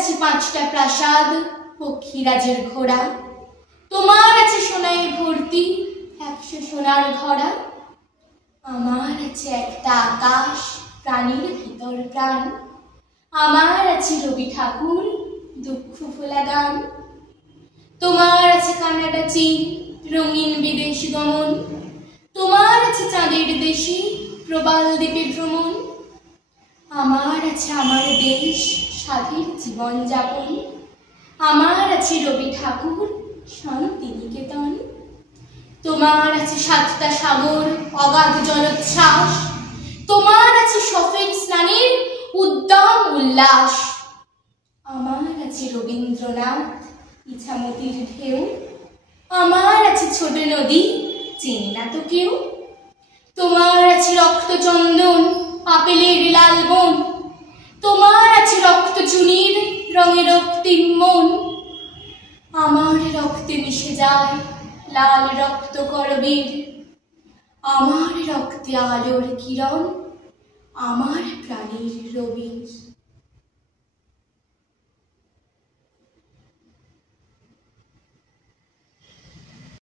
আছে 5টা প্রাসাদ পক্ষীরাজের ঘোড়া, তোমার আছে সোনায় ভর্তি 100 সোনার ঘোড়া। আমার আছে একটা আকাশ প্রাণীর ভিতর প্রাণ, আমার আছে রবি ঠাকুর দুঃখ ভোলা গান। তোমার আছে কানাডা চীন রঙিন বিদেশ গমন, তোমার আছে চাঁদের দেশে প্রবাল দ্বীপে ভ্রমণ। আমার আছে আমার দেশ স্বাধীন জীবন যাপন, আমার আছে রবি ঠাকুর শান্তিনিকেতন। তোমার আছে 7টা সাগর অগাধ জলোচ্ছ্বাস, তোমার আছে সফেদ স্নানের উদ্দাম উল্লাস। আমার আছে রবীন্দ্রনাথ ইছামতির ঢেউ, আমার আছে ছোট নদী চেনে না তো কেউ। তোমার আছে রক্তচন্দন আপেলের লাল বন, তোমার আছে রক্ত চুনির রঙে রক্তিম মন। আমার রক্তে মিশে যায় লাল রক্ত করবীর, আমার রক্তে আলোর কিরণ আমার প্রাণীর রবি।